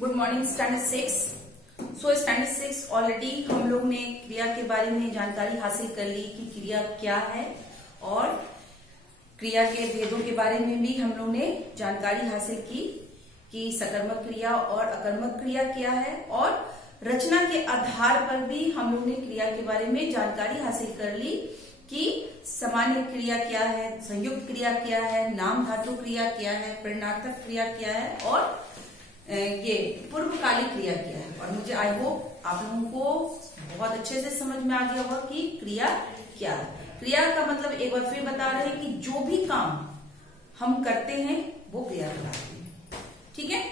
Good morning standard 6। So standard 6 already हम लोग ने क्रिया के बारे में जानकारी हासिल कर ली कि क्रिया क्या है और क्रिया के भेदों के बारे में भी हम लोग ने जानकारी हासिल की कि सकर्मक क्रिया और अकर्मक क्रिया क्या है, और रचना के आधार पर भी हम लोग ने क्रिया के बारे में जानकारी हासिल कर ली कि सामान्य क्रिया क्या है, संयुक्त क्रिया क्या है, नाम धातु क्रिया क्या है, प्रेरणार्थक क्रिया क्या है और ये पूर्वकालिक क्रिया क्या है। और मुझे आई होप आप लोगों को बहुत अच्छे से समझ में आ गया होगा कि क्रिया क्या है। क्रिया का मतलब एक बार फिर बता रहे हैं कि जो भी काम हम करते हैं वो क्रिया कहलाती है। ठीक है,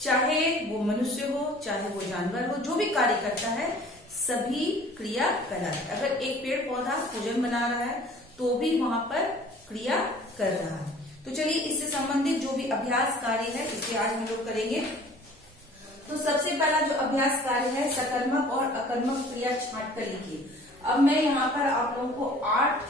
चाहे वो मनुष्य हो, चाहे वो जानवर हो, जो भी कार्य करता है सभी क्रिया कहलाती है। अगर एक पेड़ पौधा भोजन बना रहा है तो भी वहां पर क्रिया कर रहा है। तो चलिए इससे संबंधित जो भी अभ्यास कार्य है इसे आज हम लोग करेंगे। तो सबसे पहला जो अभ्यास कार्य है, सकर्मक और अकर्मक क्रिया छांट कर लिखिए। अब मैं यहाँ पर आप लोगों को 8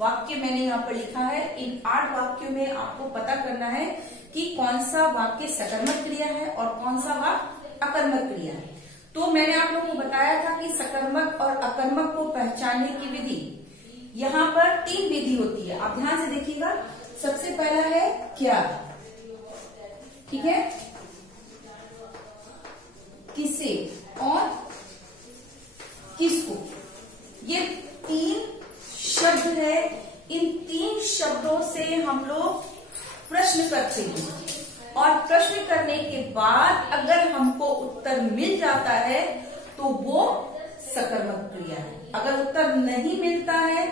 वाक्य मैंने यहाँ पर लिखा है। इन 8 वाक्यों में आपको पता करना है कि कौन सा वाक्य सकर्मक क्रिया है और कौन सा वाक्य अकर्मक क्रिया है। तो मैंने आप लोगों को बताया था कि सकर्मक और अकर्मक को पहचानने की विधि, यहाँ पर 3 विधि होती है। आप ध्यान से देखिएगा। सबसे पहला है क्या, ठीक है, किसे और किसको। ये 3 शब्द है। इन 3 शब्दों से हम लोग प्रश्न करते हैं और प्रश्न करने के बाद अगर हमको उत्तर मिल जाता है तो वो सकर्मक क्रिया है। अगर उत्तर नहीं मिलता है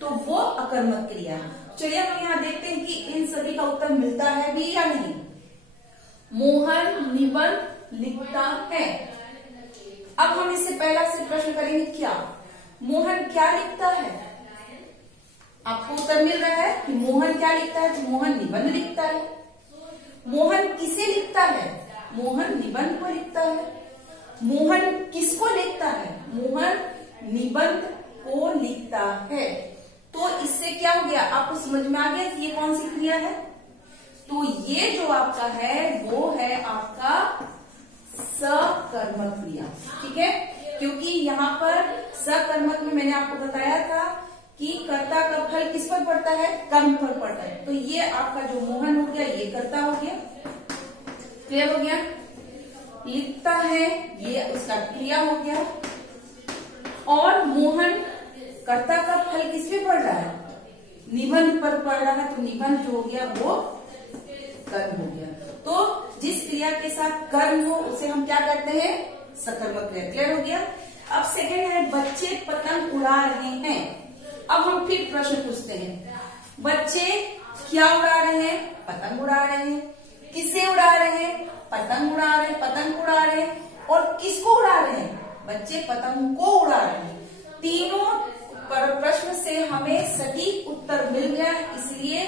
तो वो अकर्मक क्रिया है। चलिए हम यहाँ देखते हैं कि इन सभी का उत्तर मिलता है भी या नहीं। मोहन निबंध लिखता है। अब हम इससे पहला से प्रश्न करेंगे क्या, मोहन क्या लिखता है। आपको उत्तर मिल रहा है कि मोहन क्या लिखता है, तो मोहन निबंध लिखता है। मोहन किसे लिखता है, मोहन निबंध को लिखता है। मोहन किसको लिखता है, मोहन निबंध को लिखता है। तो इससे क्या हो गया, आपको समझ में आ गया कि ये कौन सी क्रिया है। तो ये जो आपका है वो है आपका सकर्मक क्रिया। ठीक है, क्योंकि यहाँ पर सकर्मक में मैंने आपको बताया था कि कर्ता का फल किस पर पड़ता है, कर्म पर पड़ता है। तो ये आपका जो मोहन हो गया ये कर्ता हो गया। क्लियर हो गया। लिखता है ये उसका क्रिया हो गया। और मोहन कर्ता का फल किस पे पड़ रहा है, निबंध पर पड़ रहा है। तो निबंध जो हो गया वो कर्म हो गया। तो जिस क्रिया के साथ कर्म हो उसे हम क्या करते हैं, सकर्मक क्रिया। क्लियर हो गया। अब सेकंड है बच्चे पतंग उड़ा रहे हैं। अब हम फिर प्रश्न पूछते हैं, बच्चे क्या उड़ा रहे हैं, पतंग उड़ा रहे हैं। किसे उड़ा रहे हैं, पतंग उड़ा रहे हैं, पतंग उड़ा रहे हैं। और किसको उड़ा रहे हैं, बच्चे पतंग को उड़ा रहे हैं। तीनों प्रश्न से हमें सटीक उत्तर मिल गया, इसलिए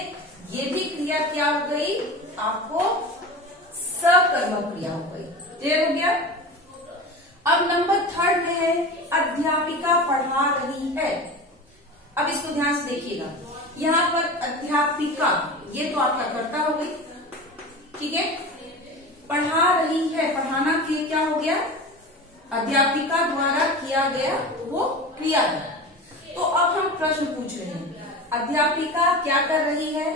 ये भी क्रिया क्या हो गई, आपको सकर्मक क्रिया हो गई। क्लियर हो गया। अब नंबर 3 में है अध्यापिका पढ़ा रही है। अब इसको ध्यान से देखिएगा। यहाँ पर अध्यापिका ये तो आपका कर्ता हो गई। ठीक है, पढ़ा रही है, पढ़ाना क्या हो गया, अध्यापिका द्वारा किया गया वो क्रिया है। तो अब हम प्रश्न पूछ रहे हैं, अध्यापिका क्या कर रही है,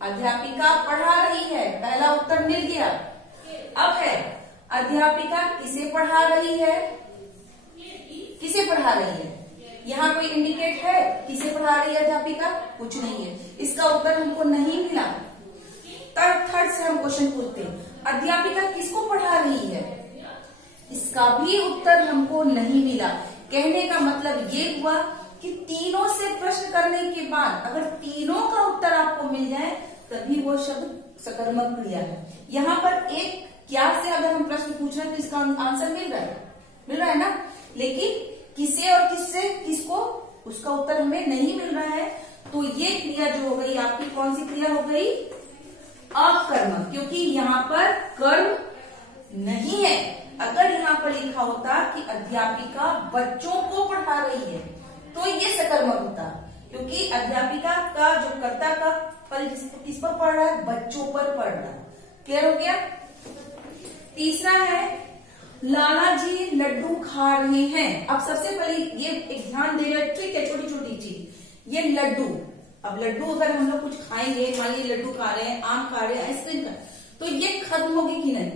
अध्यापिका पढ़ा रही है। पहला उत्तर मिल गया। अब है अध्यापिका किसे पढ़ा रही है, किसे पढ़ा रही है। यहाँ कोई इंडिकेट है किसे पढ़ा रही है अध्यापिका, कुछ नहीं है। इसका उत्तर हमको नहीं मिला। थर्ड से हम क्वेश्चन पूछते हैं, अध्यापिका किसको पढ़ा रही है, इसका भी उत्तर हमको नहीं मिला। कहने का मतलब ये हुआ कि तीनों से प्रश्न करने के बाद अगर तीनों का उत्तर आपको मिल जाए तभी वो शब्द सकर्मक क्रिया है। यहाँ पर एक क्या से अगर हम प्रश्न पूछ रहे हैं तो इसका आंसर मिल रहा है ना, लेकिन किसे और किससे किसको उसका उत्तर हमें नहीं मिल रहा है। तो ये क्रिया जो हो गई आपकी कौन सी क्रिया हो गई, अकर्मक, क्योंकि यहाँ पर कर्म नहीं है। अगर यहाँ पर लिखा होता कि अध्यापिका बच्चों को पढ़ा रही है तो ये सकर्मक होता, क्योंकि अध्यापिका का जो कर्ता का फल किस पर पड़ रहा है, बच्चों पर पड़ रहा है। क्लियर हो गया। तीसरा है लाला जी लड्डू खा रहे हैं। अब सबसे पहले ये एक ध्यान देना ट्रिक है, छोटी छोटी चीज। ये लड्डू, अब लड्डू अगर हम लोग कुछ खाएंगे, मान लीजिए लड्डू खा रहे हैं, आम खा रहे हैं, आइसक्रीम खा, तो ये खत्म होगी कि नहीं?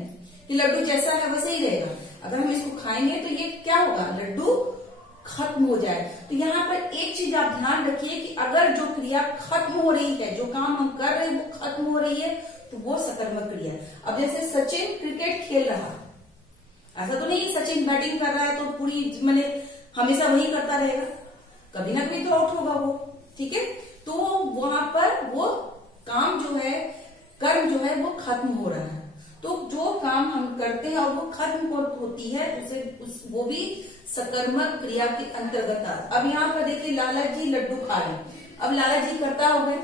कि लड्डू जैसा है वैसे ही रहेगा। अगर हम इसको खाएंगे तो ये क्या होगा, लड्डू खत्म हो जाए। तो यहाँ पर एक चीज आप ध्यान रखिए कि अगर जो क्रिया खत्म हो रही है, जो काम हम कर रहे हैं वो खत्म हो रही है, तो वो सकर्मक क्रिया है। अब जैसे सचिन क्रिकेट खेल रहा, ऐसा तो नहीं सचिन बैटिंग कर रहा है तो पूरी मैंने हमेशा वही करता रहेगा, कभी ना कभी तो आउट होगा वो, ठीक है। तो वहां पर वो काम जो है, कर्म जो है वो खत्म हो रहा है। तो जो काम हम करते हैं और वो खत्म होती है वो भी सकर्मक क्रिया के अंतर्गत आता। अब यहाँ पर देखिए लाला जी लड्डू खा रहे हैं। अब लाला जी करता हो गए,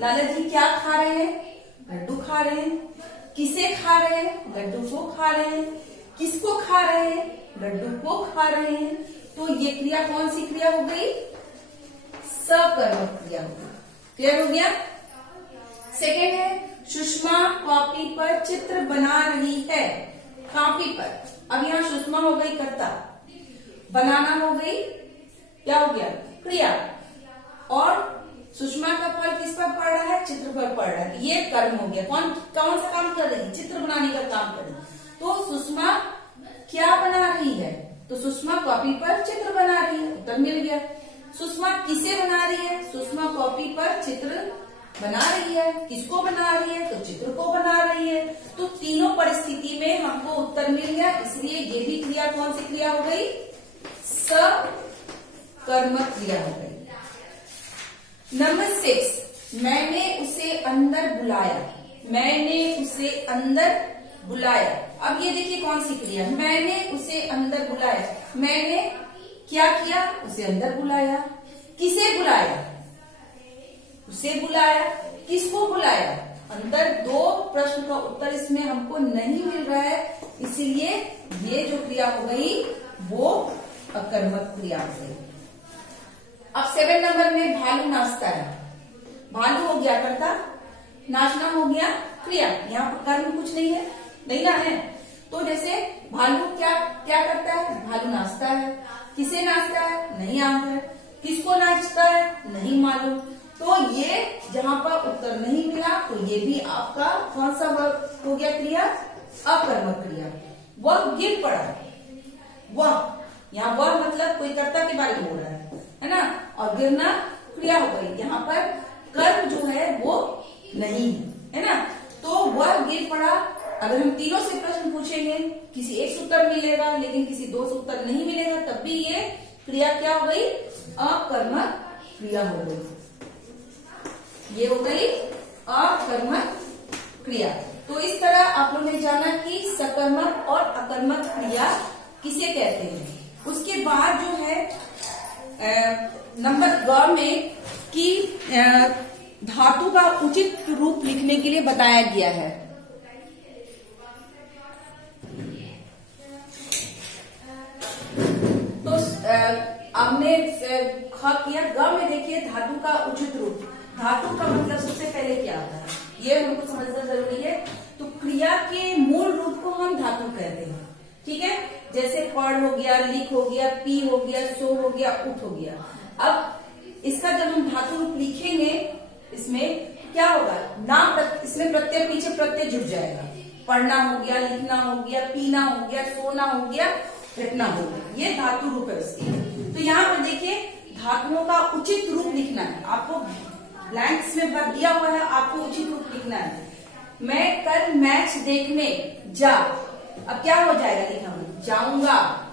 लाला जी क्या खा रहे हैं, लड्डू खा रहे हैं। किसे खा रहे हैं, लड्डू को खा रहे हैं। किसको खा रहे हैं, लड्डू को खा रहे हैं। तो ये क्रिया कौन सी क्रिया हो गई, सकर्मक क्रिया हो गई। क्लियर हो गया। सेकेंड है सुषमा कॉपी पर चित्र बना रही है, कॉपी पर। अब यहाँ सुषमा हो गई कर्ता, बनाना हो गई क्या हो गया, क्रिया, और सुषमा का फल किस पर पड़ रहा है, चित्र पर पड़ रहा है। ये कर्म हो गया। कौन सा काम कर रही है, चित्र बनाने का काम कर रही है। तो सुषमा क्या बना रही है, तो सुषमा कॉपी पर चित्र बना रही है, उत्तर मिल गया। सुषमा किसे बना रही है, सुषमा कॉपी पर चित्र बना रही है। किसको बना रही है, तो चित्र को बना रही है। तो तीनों परिस्थिति में हमको उत्तर मिल गया, इसलिए ये भी क्रिया कौन सी क्रिया हो गई, सकर्मक क्रिया हो गई। नंबर 6, मैंने उसे अंदर बुलाया, मैंने उसे अंदर बुलाया। अब ये देखिए कौन सी क्रिया, मैंने उसे अंदर बुलाया। मैंने क्या किया, उसे अंदर बुलाया। किसे बुलाया, उसे बुलाया। किसको बुलाया, अंदर। दो प्रश्न का उत्तर इसमें हमको नहीं मिल रहा है, इसीलिए ये जो क्रिया हो गई वो अकर्मक क्रिया हो गई। अब 7 नंबर में भालू नाचता है। भालू हो गया कर्ता, नाचना हो गया क्रिया। यहाँ पर कर्म कुछ नहीं है, नहीं ना है। तो जैसे भालू क्या क्या करता है, भालू नाचता है। किसे नाचता है, नहीं आता है। किसको नाचता है, नहीं मालूम। तो ये जहां पर उत्तर नहीं मिला, तो ये भी आपका कौन सा वर्ग हो गया, क्रिया, अकर्मक क्रिया। वह गिर पड़ा, वह, यहाँ वह मतलब कोई कर्ता के बारे में हो रहा है ना, और गिरना क्रिया हो गई। यहाँ पर कर्म जो है वो नहीं है ना। तो वह गिर पड़ा। अगर हम तीनों से प्रश्न पूछेंगे, किसी एक से उत्तर मिलेगा, लेकिन किसी दो से उत्तर नहीं मिलेगा, तब भी ये क्रिया क्या हो गई, अकर्मक क्रिया हो गई। ये हो गई अकर्मक क्रिया। तो इस तरह आप लोगों ने जाना कि सकर्मक और अकर्मक क्रिया किसे कहते हैं। उसके बाद जो है नंबर ग में कि धातु का उचित रूप लिखने के लिए बताया गया है। तो हमने ख किया, ग में देखिए धातु का उचित रूप। धातु का मतलब सबसे पहले क्या होता है, ये हमको समझना जरूरी है। तो क्रिया के मूल रूप को हम धातु कहते हैं, ठीक है। जैसे पढ़ हो गया, लिख हो गया, पी हो गया, सो हो गया, उठ हो गया। अब इसका जब हम धातु रूप लिखेंगे, इसमें क्या होगा, नाम इसमें प्रत्यय पीछे प्रत्यय जुड़ जाएगा। पढ़ना हो गया, लिखना हो गया, पीना हो गया, सोना हो गया, घटना हो गया, ये धातु रूप है उसकी। तो यहाँ पर देखिए धातुओं का उचित रूप लिखना है आपको, ब्लैंक्स में भर दिया हुआ है, आपको उचित रूप लिखना है। मैं कल मैच देखने जा, अब क्या हो जाएगा, लिखा हूं जाऊंगा।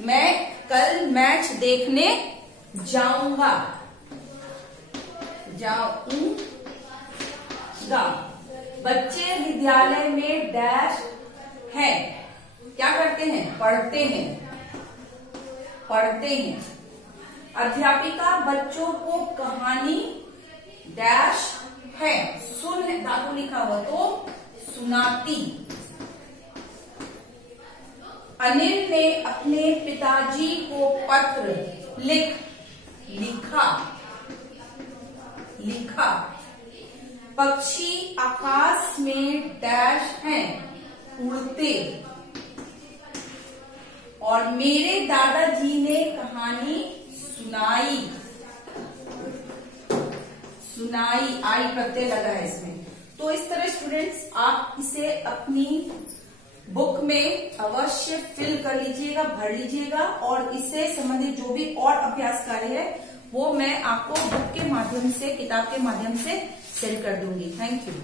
मैं कल मैच देखने जाऊंगा, जाऊंगा। बच्चे विद्यालय में डैश है, क्या करते हैं, पढ़ते हैं, पढ़ते हैं। अध्यापिका बच्चों को कहानी डैश है, सुन धातु लिखा हुआ तो सुनाती। अनिल ने अपने पिताजी को पत्र लिखा, लिखा। पक्षी आकाश में डैश हैं, उड़ते, और मेरे दादाजी ने कहानी सुनाई। सुनाई, आई प्रत्यय लगा है इसमें। तो इस तरह स्टूडेंट्स आप इसे अपनी बुक में अवश्य फिल कर लीजिएगा, भर लीजिएगा, और इससे संबंधित जो भी और अभ्यास कार्य है वो मैं आपको बुक के माध्यम से, किताब के माध्यम से सेंड कर दूंगी। Thank you.